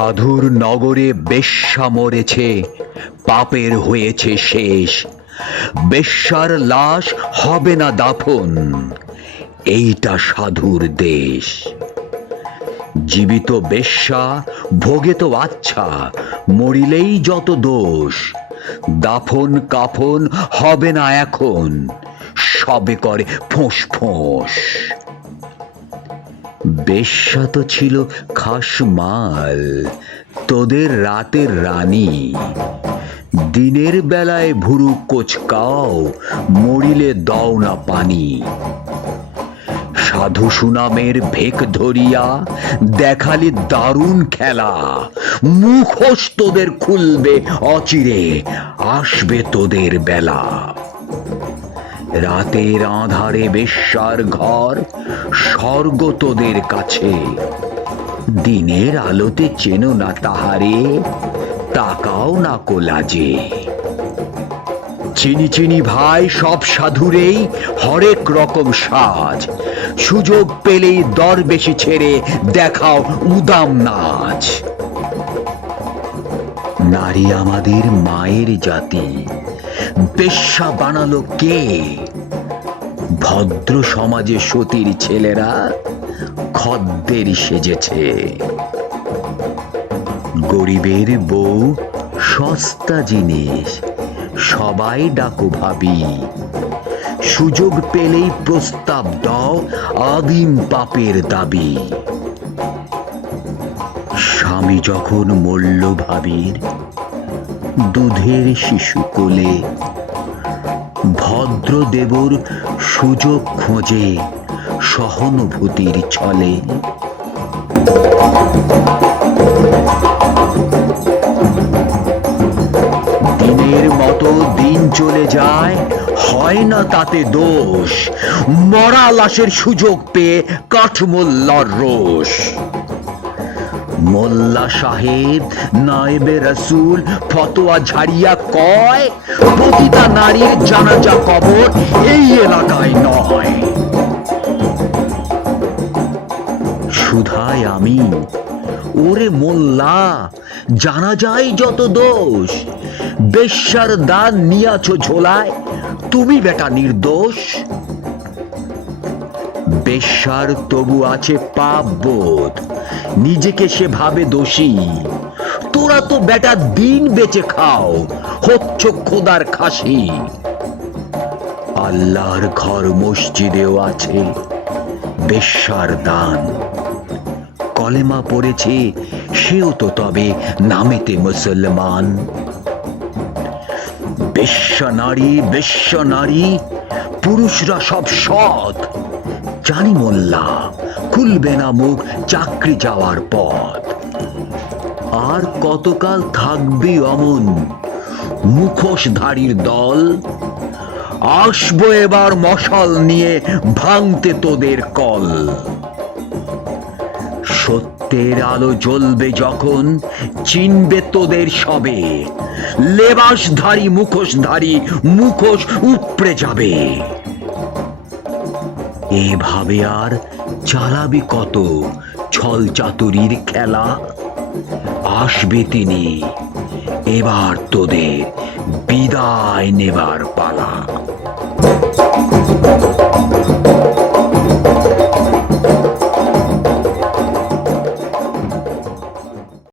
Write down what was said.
সাধুর নগরে বেশ্যা মরেছে পাপের হয়েছে শেষ। বেশ্যার লাশ হবে না দাফন, এইটা সাধুর দেশ। জীবিত বেশ্যা, ভোগে তো আচ্ছা মরিলেই যত দোষ। দাফন কাফন হবে না এখন, সবে করে ফোঁস ফোঁস। বেশ্যা তো ছিল খাস মাল, তোদের রাতের রানী। দিনের বেলায় ভুরু কোচকাও, মরিলে দাও না পানি। সাধু সুনামের ভেক ধরিয়া দেখালি দারুণ খেলা। মুখোশ তোদের খুলবে অচিরে, আসবে তোদের বেলা। রাতের আধারে বেশ্যার ঘর, স্বর্গ তোদের কাছে। দিনের আলোতে চেনো না তাহারে, তাকাও না কোলাজে। চিনি চিনি ভাই সব সাধুরেই, হরেক রকম সাজ। সুযোগ পেলেই দর বেশি ছেড়ে দেখাও উদাম নাচ। নারী আমাদের মায়ের জাতি। বেশ্যা বানালো কে? ভদ্র সমাজে সতীর ছেলেরা খদ্দের সেজেছে। গরিবের বউ সস্তা জিনিস, সবাই ডাকো ভাবি। সুযোগ পেলেই প্রস্তাব দাও আদিম পাপের দাবি। স্বামী যখন মল্ল ভাবির দুধের শিশু কোলে। ভদ্র দেবর সুযোগ খোঁজে সহানুভূতির ছলে। দিনের মতো দিন চলে যায়, হয় না তাতে দোষ। মরা লাশের সুযোগ পেয়ে কাঠমোল্লার রোষ। মোল্লা সাহেব, নায়েবে রসুল, ফতোয়া ঝাড়িয়া কয়, প্রতিটা নারীর জানাজা কবর এই এলাকায় নয়। সুধায় আমি, ওরে মোল্লা জানা যায় যত দোষ, বেশ্যার দান নিয়াছো ঝোলায়, তুমি বেটা নির্দোষ। বেশ্যার তবু আছে পাপ বোধ। নিজেকে সে ভাবে দোষী। তোরা তো বেটা দিন বেঁচে খাও, হচ্ছ খোদার খাসি। আল্লাহর ঘর মসজিদেও আছে বেশ্যার দান। কলেমা পড়েছে, সেও তো তবে নামেতে মুসলমান। বিশ্ব নারী বিশ্ব নারী পুরুষরা সব সৎ। জানি মোল্লা, খুলবে না মুখ চাকরি যাওয়ার পথ। আর কতকাল থাকবি অমন মুখোশধারীর দল? আসব এবার মশাল নিয়ে ভাঙতে তোদের কল। সত্যের আলো জ্বলবে যখন চিনবে তোদের সবে। লেবাসধারী, মুখোশধারী, মুখোশ উপড়ে যাবে। এভাবে আর চালাবি কত? ছল চাতুরির খেলা? আসবে তিনি। এবার তোদের বিদায় নেবার পালা।